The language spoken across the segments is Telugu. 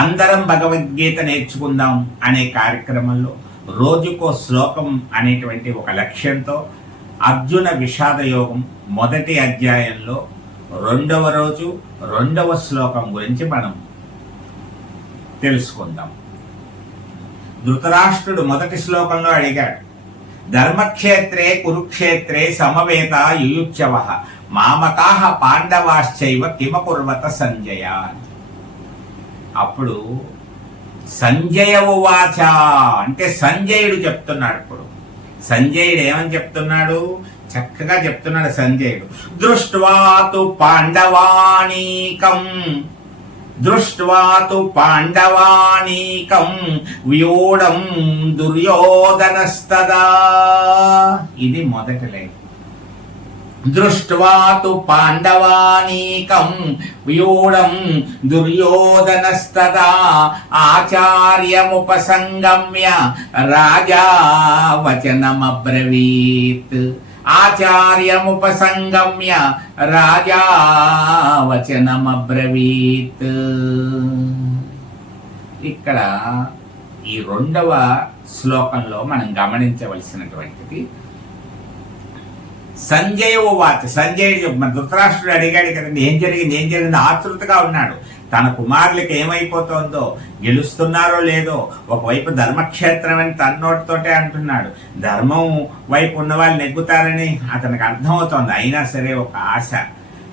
అందరం భగవద్గీత నేర్చుకుందాం అనే కార్యక్రమంలో రోజుకో శ్లోకం అనేటువంటి ఒక లక్ష్యంతో అర్జున విషాద యోగం మొదటి అధ్యాయంలో రెండవ రోజు రెండవ శ్లోకం గురించి మనం తెలుసుకుందాం. ధృతరాష్ట్రుడు మొదటి శ్లోకంలో అడిగాడు ధర్మక్షేత్రే కురుక్షేత్రే సమవేత యుయుత్సవ మామకాహ పాండవాశ్చైవ కిమకుర్వత సంజయ. అప్పుడు సంజయ వాచ అంటే సంజయుడు చెప్తున్నాడు ఇప్పుడు. సంజయుడు ఏమని చెప్తున్నాడు? చక్కగా చెప్తున్నాడు సంజయుడు. దృష్ట్వాతు పాండవానీకం దృష్ట్వాతు పాండవానీకం వ్యూఢం దుర్యోధనస్తదా. ఇది మొదటి లైన్. దృష్ట్వా తు పాండవానీకం వ్యూఢం దుర్యోధనస్తదా. ఆచార్యముపసంగమ్య రాజా వచనమబ్రవీత్. ఆచార్యముపసంగమ్య రాజా వచనమబ్రవీత్ ఇక్కడ ఈ రెండవ శ్లోకంలో మనం గమనించవలసినటువంటిది సంజయ్ ఓ వాచ సంజయ్ మన ధృతరాష్ట్రుడు అడిగాడు కదండి ఏం జరిగింది ఏం జరిగింది? ఆతృతగా ఉన్నాడు. తన కుమారులకి ఏమైపోతుందో గెలుస్తున్నారో లేదో ఒకవైపు ధర్మక్షేత్రం అని తన్నోటితోటే అంటున్నాడు. ధర్మం వైపు ఉన్న వాళ్ళు నెగ్గుతారని అతనికి అర్థమవుతోంది. అయినా సరే ఒక ఆశ.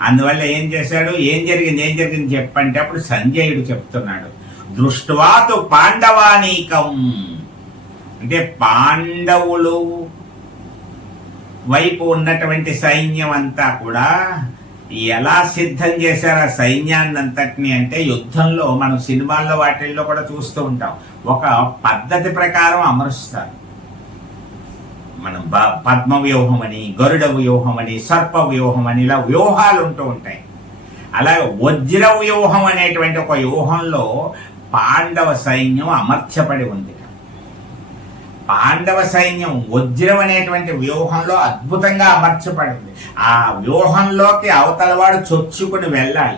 అందువల్ల ఏం చేశాడు? ఏం జరిగింది ఏం జరిగింది చెప్పంటే అప్పుడు సంజయుడు చెప్తున్నాడు. దృష్ట్వాతు పాండవానీకం. అంటే పాండవులు వైపు ఉన్నటువంటి సైన్యం అంతా కూడా ఎలా సిద్ధం చేశారు ఆ సైన్యాన్ని అంతటిని అంటే యుద్ధంలో మనం సినిమాల్లో వాటిల్లో కూడా చూస్తూ ఉంటాం. ఒక పద్ధతి ప్రకారం అమరుస్తారు. మనం బ- పద్మ వ్యూహం అని గరుడ వ్యూహం అని సర్ప వ్యూహం అని ఇలా వ్యూహాలు ఉంటూ ఉంటాయి. అలాగే వజ్ర వ్యూహం అనేటువంటి ఒక వ్యూహంలో పాండవ సైన్యం అమర్చబడి ఉంది. పాండవ సైన్యం వజ్రం అనేటువంటి వ్యూహంలో అద్భుతంగా అమర్చబడింది. ఆ వ్యూహంలోకి అవతలవాడు చొచ్చుకుని వెళ్ళాలి.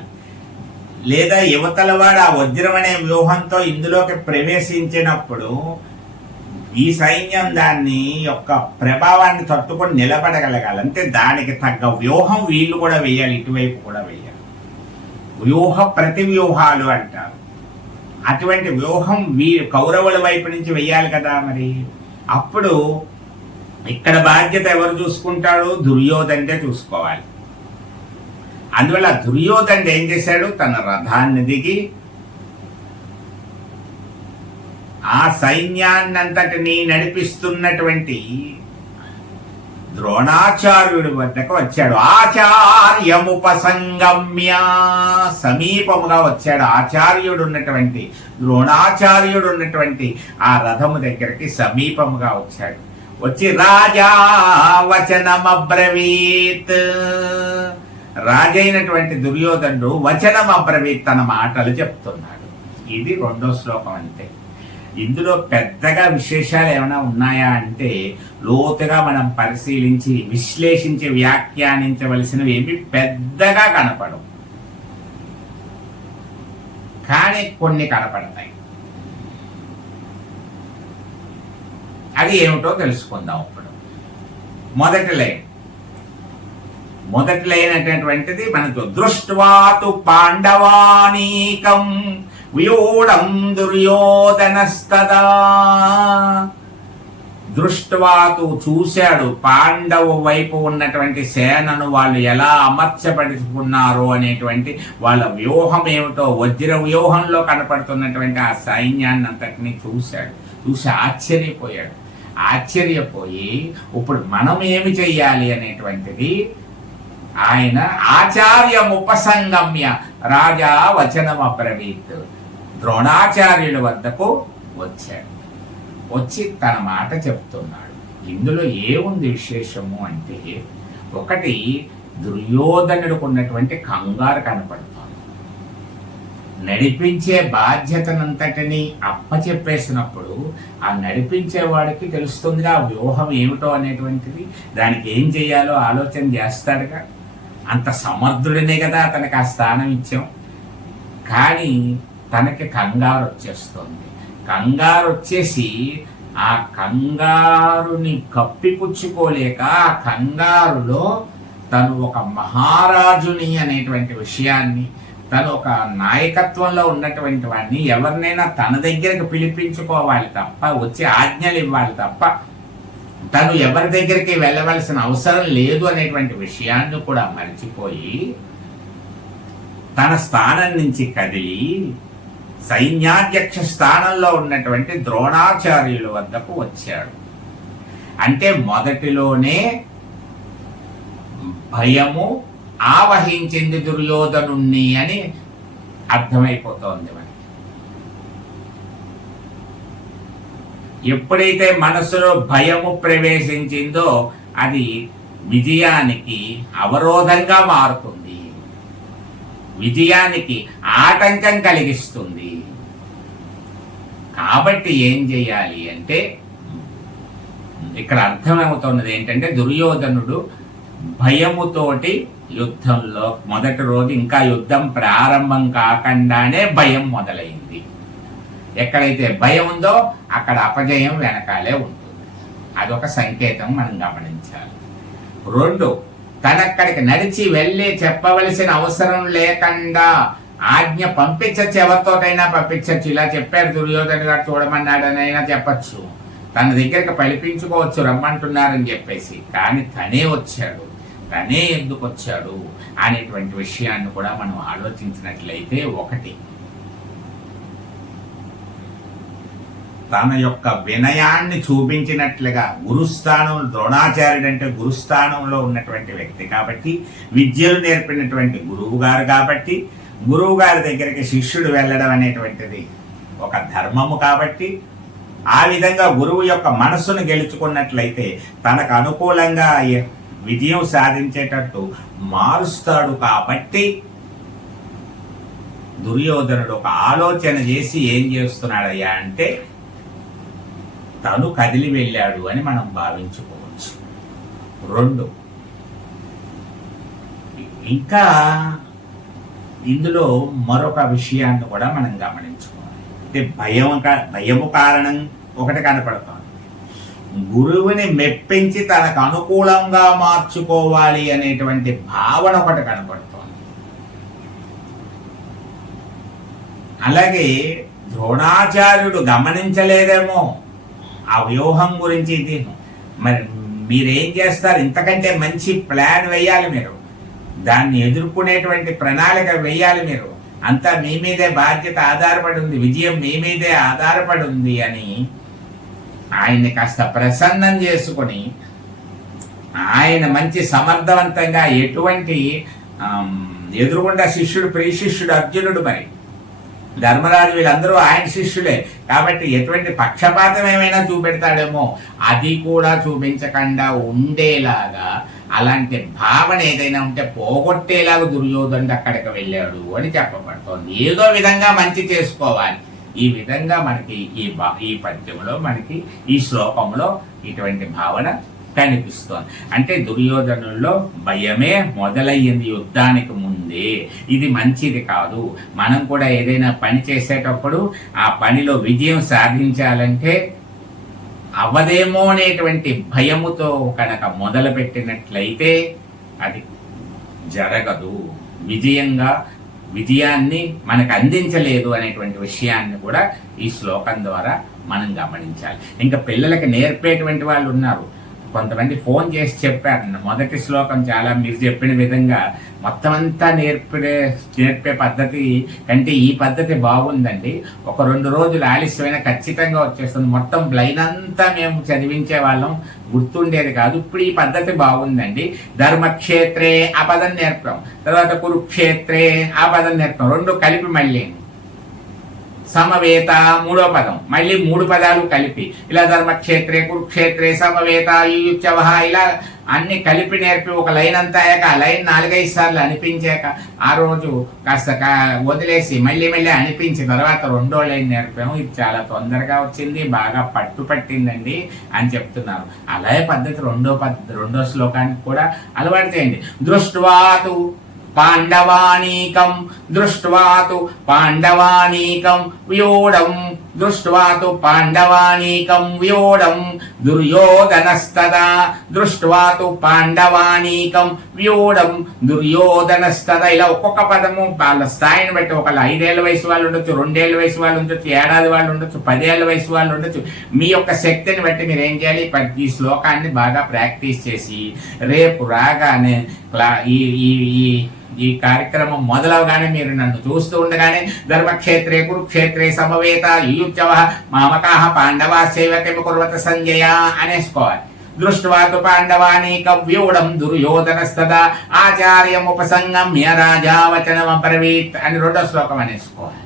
లేదా యువతలవాడు ఆ వజ్రం అనే వ్యూహంతో ఇందులోకి ప్రవేశించినప్పుడు ఈ సైన్యం దాన్ని యొక్క ప్రభావాన్ని తట్టుకొని నిలబడగలగాలి. అంటే దానికి తగ్గ వ్యూహం వీళ్ళు కూడా వేయాలి ఇటువైపు కూడా వేయాలి. వ్యూహ ప్రతి వ్యూహాలు అంటారు. అటువంటి వ్యూహం వీ కౌరవుల వైపు నుంచి వెయ్యాలి కదా మరి? అప్పుడు ఇక్కడ బాధ్యత ఎవరు చూసుకుంటాడు? దుర్యోధనుడే చూసుకోవాలి. అందువల్ల దుర్యోధనుడు ఏం చేశాడు? తన రథాన్ని దిగి ఆ సైన్యాన్నంతటినీ నడిపిస్తున్నటువంటి ద్రోణాచార్యుడి వద్దకు వచ్చాడు. ఆచార్యముపసంగమ్య. సమీపముగా వచ్చాడు ఆచార్యుడు ఉన్నటువంటి ద్రోణాచార్యుడు ఉన్నటువంటి ఆ రథము దగ్గరికి సమీపముగా వచ్చాడు. వచ్చి రాజా వచనమబ్రవీత్. రాజైనటువంటి దుర్యోధనుడు వచనమబ్రవీత్ తన మాటలు చెప్తున్నాడు. ఇది రెండో శ్లోకం అంతే. ఇందులో పెద్దగా విశేషాలు ఏమైనా ఉన్నాయా అంటే లోతుగా మనం పరిశీలించి విశ్లేషించి వ్యాఖ్యానించవలసినవి ఏమి పెద్దగా కనపడవు. కానీ కొన్ని కనపడతాయి. అది ఏమిటో తెలుసుకుందాం ఇప్పుడు. మొదటి లైన్. మొదటి లైన్ అనేటువంటిది మన దృష్ట్వాతు పాండవానీకం. వియోడం దుర్యోధనస్తదా దృష్ట్వాతు చూశాడు పాండవ వైపు ఉన్నటువంటి సేనను వాళ్ళు ఎలా అమర్చబడుకున్నారు అనేటువంటి వాళ్ళ వ్యూహం ఏమిటో వజ్ర వ్యూహంలో కనపడుతున్నటువంటి ఆ సైన్యాన్ని అంతటిని చూశాడు. చూసి ఆశ్చర్యపోయాడు. ఆశ్చర్యపోయి ఇప్పుడు మనం ఏమి చెయ్యాలి? అనేటువంటిది ఆయన ఆచార్యముపసంగమ్య రాజా వచనం అబ్రవీత్ ద్రోణాచార్యుల వద్దకు వచ్చాడు. వచ్చి తన మాట చెప్తున్నాడు. ఇందులో ఏముంది విశేషము అంటే ఒకటి దుర్యోధనుడికి ఉన్నటువంటి కంగారు కనపడుతోంది. నడిపించే బాధ్యతనంతటిని అప్పచెప్పేసినప్పుడు ఆ నడిపించేవాడికి తెలుస్తుందిగా ఆ వ్యూహం ఏమిటో అనేటువంటిది. దానికి ఏం చేయాలో ఆలోచన చేస్తాడుగా. అంత సమర్థుడినే కదా అతనికి ఆ స్థానం ఇచ్చాం. కానీ తనకి కంగారు వచ్చేస్తుంది కంగారు వచ్చేసి ఆ కంగారుని కప్పిపుచ్చుకోలేక ఆ కంగారులో తను ఒక మహారాజుని అనేటువంటి విషయాన్ని తను ఒక నాయకత్వంలో ఉన్నటువంటి వాడిని ఎవరినైనా తన దగ్గరకు పిలిపించుకోవాలి తప్ప వచ్చి ఆజ్ఞలు ఇవ్వాలి తప్ప తను ఎవరి దగ్గరికి వెళ్ళవలసిన అవసరం లేదు అనేటువంటి విషయాన్ని కూడా మర్చిపోయి తన స్థానం నుంచి కదిలి సైన్యాధ్యక్ష స్థానంలో ఉన్నటువంటి ద్రోణాచార్యుల వద్దకు వచ్చాడు. అంటే మొదటిలోనే భయము ఆవహించింది దుర్యోధనుణ్ణి అని అర్థమైపోతోంది మనకి ఎప్పుడైతే మనసులో భయము ప్రవేశించిందో అది విజయానికి అవరోధంగా మారుతుంది. విజయానికి ఆటంకం కలిగిస్తుంది. కాబట్టి ఏం చేయాలి అంటే ఇక్కడ అర్థమవుతున్నది ఏంటంటే దుర్యోధనుడు భయముతోటి యుద్ధంలో మొదటి రోజు ఇంకా యుద్ధం ప్రారంభం కాకుండానే భయం మొదలైంది. ఎక్కడైతే భయం ఉందో అక్కడ అపజయం వెనకాలే ఉంటుంది. అదొక సంకేతం మనం గమనించాలి. రెండు తనక్కడికి నడిచి వెళ్ళి చెప్పవలసిన అవసరం లేకుండా ఆజ్ఞ పంపించచ్చు ఎవరితోటైనా పంపించచ్చు. ఇలా చెప్పారు దుర్యోధన గారు చూడమన్నాడనైనా చెప్పచ్చు. తన దగ్గరికి పలిపించుకోవచ్చు రమ్మంటున్నారని చెప్పేసి. కానీ తనే వచ్చాడు. తనే ఎందుకు వచ్చాడు అనేటువంటి విషయాన్ని కూడా మనం ఆలోచించినట్లయితే ఒకటి. తన యొక్క వినయాన్ని చూపించినట్లుగా గురుస్థానం ద్రోణాచార్యుడు అంటే గురుస్థానంలో ఉన్నటువంటి వ్యక్తి కాబట్టి విద్యలు నేర్పినటువంటి గురువు గారు కాబట్టి గురువు గారి దగ్గరికి శిష్యుడు వెళ్ళడం అనేటువంటిది ఒక ధర్మము కాబట్టి ఆ విధంగా గురువు యొక్క మనస్సును గెలుచుకున్నట్లయితే తనకు అనుకూలంగా విజయం సాధించేటట్టు మారుస్తాడు కాబట్టి దుర్యోధనుడు ఒక ఆలోచన చేసి ఏం చేస్తున్నాడయ్యా అంటే తను కదిలి వెళ్ళాడు అని మనం భావించుకోవచ్చు. రెండు ఇంకా ఇందులో మరొక విషయాన్ని కూడా మనం గమనించుకోవాలి. అంటే భయం భయము కారణం ఒకటి కనపడుతోంది. గురువుని మెప్పించి తనకు అనుకూలంగా మార్చుకోవాలి అనేటువంటి భావన ఒకటి కనపడుతోంది. అలాగే ద్రోణాచార్యుడు గమనించలేదేమో ఆ వ్యూహం గురించి మరి మీరేం చేస్తారు? ఇంతకంటే మంచి ప్లాన్ వేయాలి మీరు. దాన్ని ఎదుర్కొనేటువంటి ప్రణాళిక వేయాలి మీరు. అంతా మీ మీదే బాధ్యత ఆధారపడి ఉంది. విజయం మీ మీదే ఆధారపడి ఉంది అని ఆయన్ని కాస్త ప్రసన్నం చేసుకొని ఆయన మంచి సమర్థవంతంగా ఎటువంటి ఎదురుగుండా శిష్యుడు ప్రియ శిష్యుడు అర్జునుడు మరి. ధర్మరాజు వీళ్ళందరూ ఆయన శిష్యులే. కాబట్టి ఎటువంటి పక్షపాతం ఏమైనా చూపెడతాడేమో అది కూడా చూపించకుండా ఉండేలాగా అలాంటి భావన ఏదైనా ఉంటే పోగొట్టేలాగా దుర్యోధనుడు అక్కడికి వెళ్ళాడు అని చెప్పబడుతోంది. ఏదో విధంగా మంచి చేసుకోవాలి. ఈ విధంగా మనకి ఈ ఈ పద్యంలో మనకి ఈ శ్లోకంలో ఇటువంటి భావన కనిపిస్తోంది. అంటే దుర్యోధనుల్లో భయమే మొదలయ్యింది యుద్ధానికి ముందే. ఇది మంచిది కాదు. మనం కూడా ఏదైనా పని చేసేటప్పుడు ఆ పనిలో విజయం సాధించాలంటే అవదేమో అనేటువంటి భయముతో కనుక మొదలుపెట్టినట్లయితే అది జరగదు. విజయంగా విజయాన్ని మనకు అందించలేదు అనేటువంటి విషయాన్ని కూడా ఈ శ్లోకం ద్వారా మనం గమనించాలి. ఇంకా పిల్లలకి నేర్పేటువంటి వాళ్ళు ఉన్నారు. కొంతమంది ఫోన్ చేసి చెప్పారు. మొదటి శ్లోకం చాలా మీరు చెప్పిన విధంగా మొత్తం అంతా నేర్పే నేర్పే పద్ధతి కంటే ఈ పద్ధతి బాగుందండి. ఒక రెండు రోజులు ఆలస్యమైన ఖచ్చితంగా వచ్చేస్తుంది. మొత్తం బ్లైన్ అంతా మేము చదివించే వాళ్ళం. గుర్తుండేది కాదు. ఇప్పుడు ఈ పద్ధతి బాగుందండి. ధర్మక్షేత్రే ఆ పదం నేర్పాం తర్వాత కురుక్షేత్రే ఆ పదం నేర్పాం రెండు కలిపి మళ్ళీ సమవేత మూడో పదం. మళ్ళీ మూడు పదాలు కలిపి. ఇలా ధర్మక్షేత్రే కురుక్షేత్రే సమవేత యుయుత్సవ ఇలా అన్ని కలిపి నేర్పి ఒక లైన్ అంతా అయ్యాక ఆ లైన్ నాలుగైదు సార్లు అనిపించాక ఆ రోజు కాస్త కా- వదిలేసి మళ్ళీ మళ్ళీ అనిపించి తర్వాత రెండో లైన్ నేర్పాము. ఇది చాలా తొందరగా వచ్చింది బాగా పట్టు పట్టిందండి అని చెప్తున్నారు. అలాగే పద్ధతి రెండో పద్ధతి రెండో శ్లోకానికి కూడా అలవాటు చేయండి. దృష్ట్వాతు పాండవానీకం దృష్ట్వాతు పాండవానీకం వ్యూఢం దృష్ట్వాతు పాండవానీకం వ్యూఢం దుర్యోధనస్తదా దృష్ట్వాతు పాండవానీకం వ్యూఢం దుర్యోధనస్తద ఇలా ఒక్కొక్క పదము వాళ్ళ స్థాయిని బట్టి ఒకళ్ళు ఐదేళ్ళ వయసు వాళ్ళు ఉండొచ్చు రెండేళ్ళ వయసు వాళ్ళు ఉండొచ్చు ఏడాది వాళ్ళు ఉండొచ్చు పదేళ్ళ వయసు వాళ్ళు ఉండొచ్చు. మీ యొక్క శక్తిని బట్టి మీరు ఏం చేయాలి? ఈ శ్లోకాన్ని బాగా ప్రాక్టీస్ చేసి రేపు రాగానే క్లా- ఈ ఈ ఈ కార్యక్రమం మొదలవగానే మీరు నన్ను చూస్తూ ఉండగానే ధర్మక్షేత్రే కురుక్షేత్రే సమవేత యుయుత్సవ మామకాహ పాండవా సేవకిమ కుర్వత సంజయ అనేసుకోవాలి. దృష్ట్వాతు పాండవాని వ్యూఢం దుర్యోధనస్తదా ఆచార్యముపసంగమ్య రాజా వచనం అని రెండో శ్లోకం అనేసుకోవాలి.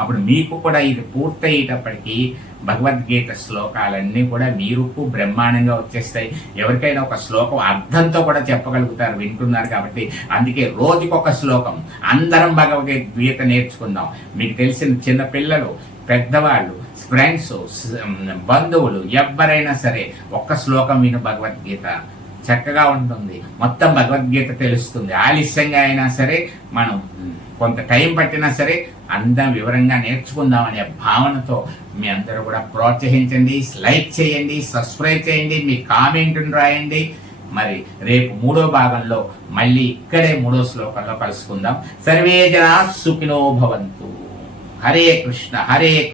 అప్పుడు మీకు కూడా ఇది పూర్తయ్యేటప్పటికీ భగవద్గీత శ్లోకాలన్నీ కూడా మీరుకు బ్రహ్మాండంగా వచ్చేస్తాయి. ఎవరికైనా ఒక శ్లోకం అర్థంతో కూడా చెప్పగలుగుతారు వింటున్నారు కాబట్టి అందుకే రోజుకొక శ్లోకం. అందరం భగవద్గీత నేర్చుకుందాం. మీకు తెలిసిన చిన్న పిల్లలు పెద్దవాళ్ళు ఫ్రెండ్స్ బంధువులు ఎవరైనా సరే ఒక్క శ్లోకం విను భగవద్గీత. చక్కగా ఉంటుంది. మొత్తం భగవద్గీత తెలుస్తుంది. ఆలస్యంగా అయినా సరే మనం కొంత టైం పట్టినా సరే అందం వివరంగా నేర్చుకుందాం అనే భావనతో మీ అందరూ కూడా ప్రోత్సహించండి లైక్ చేయండి సబ్స్క్రైబ్ చేయండి మీ కామెంట్ని రాయండి. మరి రేపు మూడో భాగంలో మళ్ళీ ఇక్కడే మూడో శ్లోకంలో కలుసుకుందాం. సర్వే జనా సుఖినో భవంతు. హరే కృష్ణ హరే